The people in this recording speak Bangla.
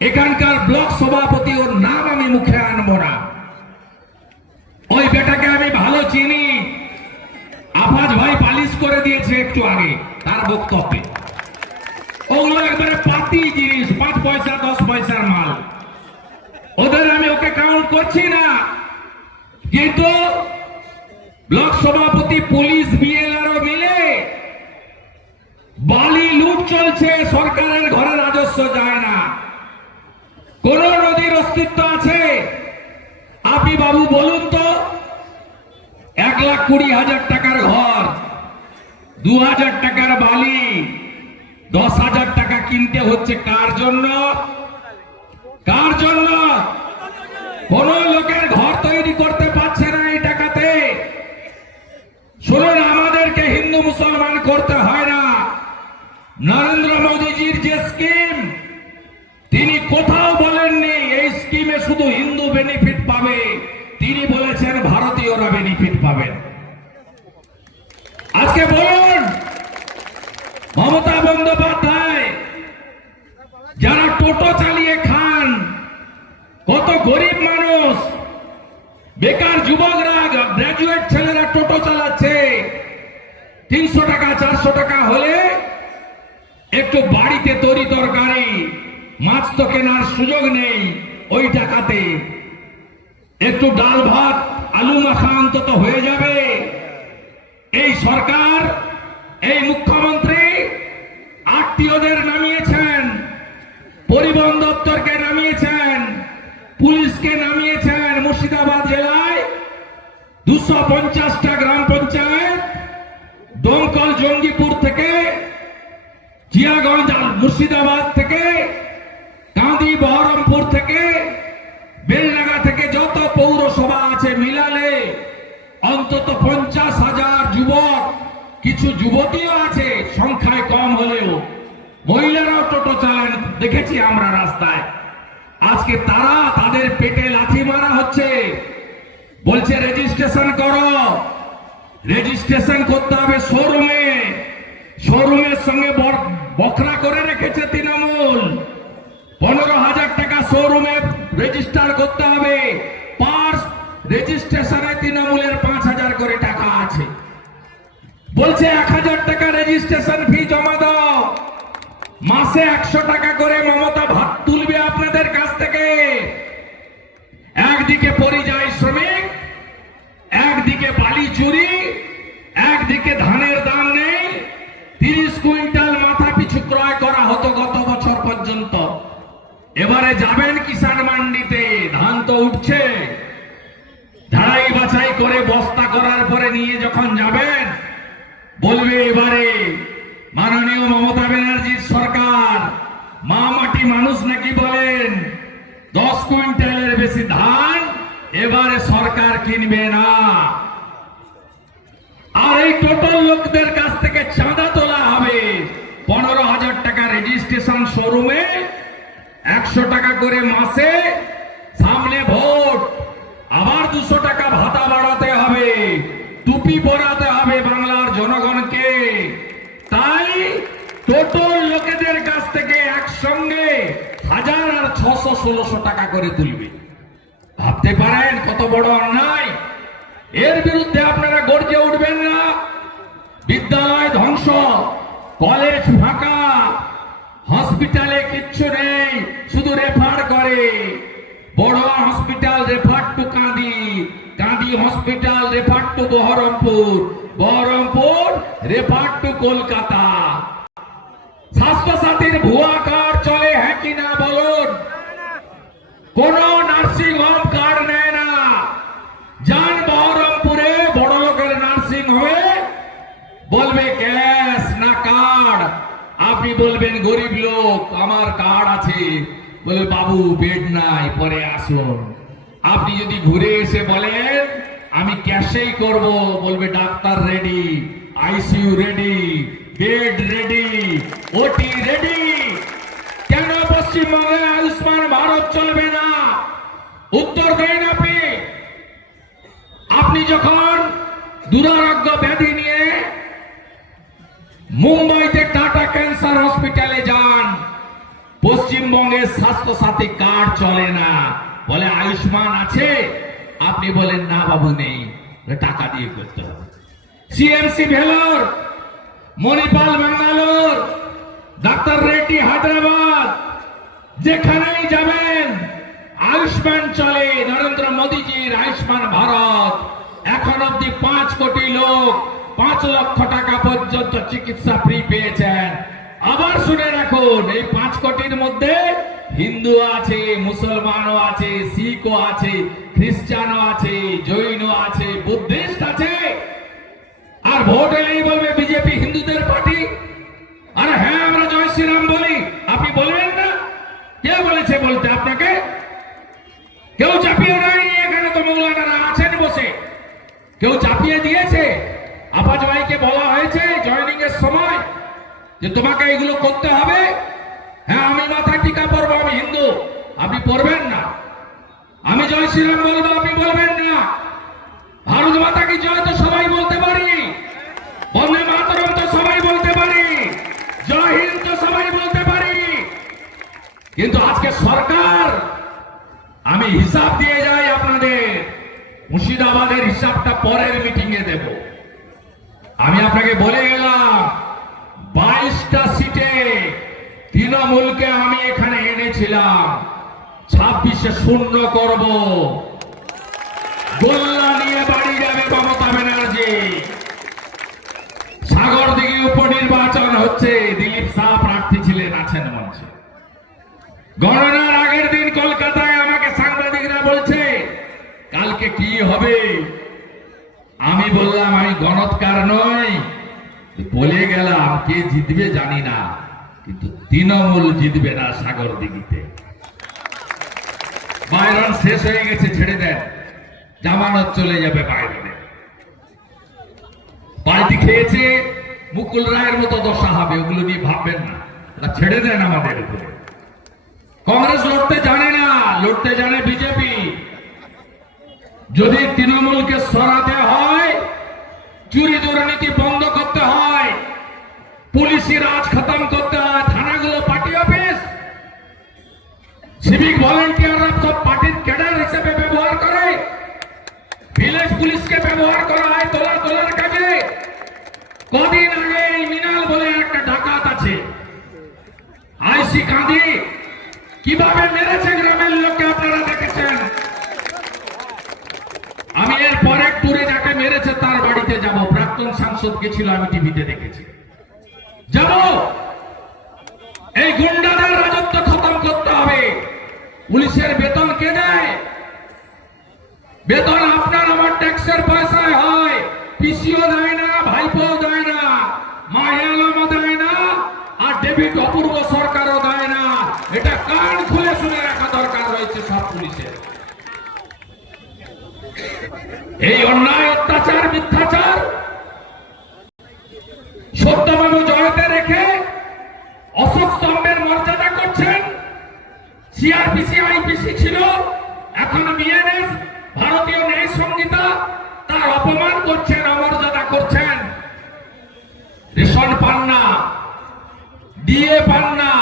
এখানকার ব্লক সভাপতি ওর নাম আমি মুখে আনব না। ওই বেটাকে আমি ভালো চিনি। আফাজ ভাই পালিশ করে দিয়েছে একটু আগে, তার বক্তব্যে। ওগুলো একবারে পাতি জিনিস, পাঁচ পয়সা, দশ পয়সার মাল। ওদের আমি ওকে কাউন্ট করছি না। কিন্তু ব্লক সভাপতি, পুলিশ বিএলআরও মিলে বালি লুট চলছে, সরকারের ঘরে রাজস্ব যায় না। কোন নদীর অস্তিত্ব আছে? আপনি বাবু বলুন তো। এক লাখ কুড়ি হাজার টাকার ঘর, দু হাজার টাকার বালি, দশ হাজার টাকা কিনতে হচ্ছে কার জন্য? কার জন্য? কোন বলেছেন, ভারতীয়রা বেনিফিট পাবেন। আজকে বলুন, মমতা বন্দ্যোপাধ্যায়, যারা টোটো চালিয়ে খান, কত গরিব মানুষ, বেকার যুবকরা গ্রাজুয়েট ছেলেরা টোটো চালাচ্ছে, তিনশো টাকা, চারশো টাকা হলে একটু বাড়িতে তরি তরকারি, মাছ তো কেনার সুযোগ নেই, ওই টাকাতে একটু ডাল ভাত, আলু মাখা অন্তত হয়ে যাবে। এই সরকার, এই মুখ্যমন্ত্রী আত্মীয়দের নামিয়েছেন, পরিবহন দপ্তরকে নামিয়েছেন, পুলিশকে নামিয়েছেন মুর্শিদাবাদ জেলায়। দুশো পঞ্চাশটা গ্রাম পঞ্চায়েত, দমকল জঙ্গিপুর থেকে, জিয়াগঞ্জ মুর্শিদাবাদ থেকে কাঁদি বহরমপুর থেকে বেলডাঙ্গা থেকে যত পৌরসভা আছে মিলালে অন্তত পঞ্চাশ হাজার যুবক, কিছু যুবতীও আছে, সংখ্যায় কম হলেও। মহিলারাও টোটো চালান, দেখেছি আমরা রাস্তায়। আজকে তারা তাদের পেটে লাথি মারা হচ্ছে। বলছে, রেজিস্ট্রেশন করো। রেজিস্ট্রেশন করতে হবে শোরুমে। শোরুমের সঙ্গে বখরা করে রেখেছে তৃণমূল। পনেরো হাজার টাকা শোরুমে রেজিস্টার করতে হবে। পার রেজিস্ট্রেশনে তৃণমূলের পাঁচ বলছে এক হাজার টাকা রেজিস্ট্রেশন ফি জমা দাও। মাসে একশো টাকা করে মমতা ভাত তুলবে আপনাদের কাছ থেকে। একদিকে পরিযায়ী শ্রমিক, একদিকে বালি চুরি, একদিকে ধানের দাম নেই। তিরিশ কুইন্টাল মাথা পিছু ক্রয় করা হতো গত বছর পর্যন্ত। এবারে যাবেন কিষাণ মান্ডিতে, ধান তো উঠছে। ঝাড়াই বাছাই করে বস্তা করার পরে নিয়ে যখন যাবেন বলবে এবারে, মাননীয় মমতা ব্যানার্জির সরকার, মা মাটি মানুষ নাকি বলেন, দশ কুইন্টালের বেশি ধান এবারে সরকার কিনবে না। আর এই টোটাল লোকদের কাছ থেকে চাঁদা তোলা হবে। পনেরো হাজার টাকা রেজিস্ট্রেশন শোরুমে একশো টাকা করে মাসে সামনে ভোট। আবার দুশো টাকা ভাতা বাড়াতে হবে। টুপি পরাতে হবে বাংলার জনগণকে তাই টোটাল লোকেদের কাছ থেকে একসঙ্গে হাজার আর ছশো ষোলোশো টাকা করে তুলবে। ভাবতে পারেন কত বড় অন্যায়। এর বিরুদ্ধে আপনারা গর্জে উঠবেন না। বিদ্যালয় ধ্বংস, কলেজ ফাঁকা, হসপিটালে কিচ্ছু নেই, শুধু রেফার করে। বড় hospital refer to Kandi Kandi hospital refer to Baharampur Baharampur refer to Kolkata. স্বাস্থ্য সাথীর ভুয়া কার্ড কিনা বলুন, কোন নার্সিং হোম কার্ড নেয় না। যান বহরমপুরে বড় লোকের নার্সিং হোমে বলবে ক্যাশ না কার্ড। আপনি বলবেন, গরিব লোক, আমার কার্ড আছে। বলে, বাবু, বেড নাই, পরে আসুন। আপনি যদি ঘুরে এসে বলেন, আমি ক্যাশেই করব। বলবে, doctor ready, ICU ready, bed ready, OT ready. পশ্চিমবঙ্গে আয়ুষ্মান ভারত চলবে না। উত্তর দেন আপনি আপনি যখন দুরারোগ্য ব্যাধি নিয়ে মুম্বাইতে টাটা ক্যান্সার হসপিটালে যান পশ্চিম পশ্চিমবঙ্গের স্বাস্থ্য সাথী কার্ড চলে না। বলে, আয়ুষ্মান আছে? আপনি বলেন, না বাবু, নেই। টাকা দিয়ে করতে হবে। সিএমসি ভেলোর, মণিপাল, ব্যাঙ্গালোর, ডাক্তার রেড্ডি, হায়দ্রাবাদ যেখানেই যাবেন, আয়ুষ্মান চলে, নরেন্দ্র মোদীজির আয়ুষ্মান ভারত। এখন অব্দি পাঁচ কোটি লোক, পাঁচ লক্ষ টাকা পর্যন্ত চিকিৎসা ফ্রি পেয়েছেন। আবার শুনে রাখুন, এই পাঁচ কোটির মধ্যে হিন্দু আছে, মুসলমানও আছে, শিখও আছে, খ্রিস্টানও আছে, জৈনও আছে, বুদ্ধিস্ট আছে। আর ভোট এলেই বলবে বিজেপি হিন্দুদের পার্টি। আরে হ্যাঁ আমরা জয় শ্রীরাম বলি। আপনি বলবেন? কে বলেছে বলতে আপনাকে? কেউ চাপিয়ে দেয়নি এখানে তো আছেন বসে। কেউ চাপিয়ে দিয়েছে? আপাজ ভাইকে বলা হয়েছে জয়নিং এর সময় যে তোমাকে এগুলো করতে হবে। হ্যাঁ আমি মাথায় টিকা পরবো, আমি হিন্দু। আপনি পড়বেন না। আমি জয় শ্রীরাম বলব, আপনি বলবেন না। ভারত মাতা কি জয় তো সবাই বলতে পারি বন্দে মাতরম তো সবাই বলতে পারি জয় হিন্দ তো সবাই বলতে পারি কিন্তু আজকে সরকার, আমি হিসাব দিয়ে যাই আপনাদের, মুর্শিদাবাদের হিসাবটা পরের মিটিং এ দেব। আমি আপনাকে বলে গেলাম, বাইশটা সিটে তৃণমূলকে আমি এখানে এনেছিলাম, ছাব্বিশে শূন্য করব। গোল্লা নিয়ে গণনার আগের দিন কলকাতায় আমাকে সাংবাদিকরা বলছে, কালকে কি হবে? আমি বললাম, আমি গণৎকার নয় বলে গেলাম, কে জিতবে জানি না, কিন্তু তৃণমূল জিতবে না সাগর দিঘিতে। বাইরন শেষ হয়ে গেছে, ছেড়ে দেন। জামানত চলে যাবে বাইরনে। পাল্টি খেয়েছে, মুকুল রায়ের মতো দশা হবে, ওগুলো নিয়ে ভাববেন না। ছেড়ে দেন আমাদের উপরে। কংগ্রেস লড়তে জানে না, লড়তে জানে বিজেপি। যদি তৃণমূলকে সরাতে হয়, চুরি দুর্নীতি বন্ধ করতে হয়, পুলিশি রাজ খতম করতে হয়, থানাগুলো পার্টি অফিস সিভিক ভলেন্টিয়াররা সব পার্টির ক্যাডার হিসেবে ব্যবহার করে ভিলেজ পুলিশকে ব্যবহার করা হয় তোলা তোলার কাজে। কদিন আগে মিনাল বলে একটা ডাকাত আছে। আইসি কাঁদি কীভাবে মেরেছে গ্রামের লোককে আপনারা দেখেছেন? আমি এর পরে টুরে যাকে মেরেছে তার বাড়িতে যাব। প্রাক্তন সাংসদ গেছিল, আমি টিভিতে দেখেছি। যাব! এই গুন্ডাদের রাজত্ব খতম করতে হবে। পুলিশের বেতন কে দেয়? বেতন আপনার, আমার ট্যাক্সের পয়সায় হয়। পিসিও দেয় না ভাইপো দেয় না মাহে আলমও দেয় না, আর ডেভিড অপূর্ব কান খুলে শুনে রাখা দরকার রয়েছে সব পুলিশের। এই অন্যায়, অত্যাচার, মিথ্যাচার সত্যবাবু জড়াতে রেখে অশোক স্তম্ভের মর্যাদা করছেন। সিআরপিসি, আইপিসি ছিল, এখন বিএনএস, ভারতীয় ন্যায় সংহিতা, তার অপমান করছেন, অমর্যাদা করছেন। রেশন পান না ডিএ পান না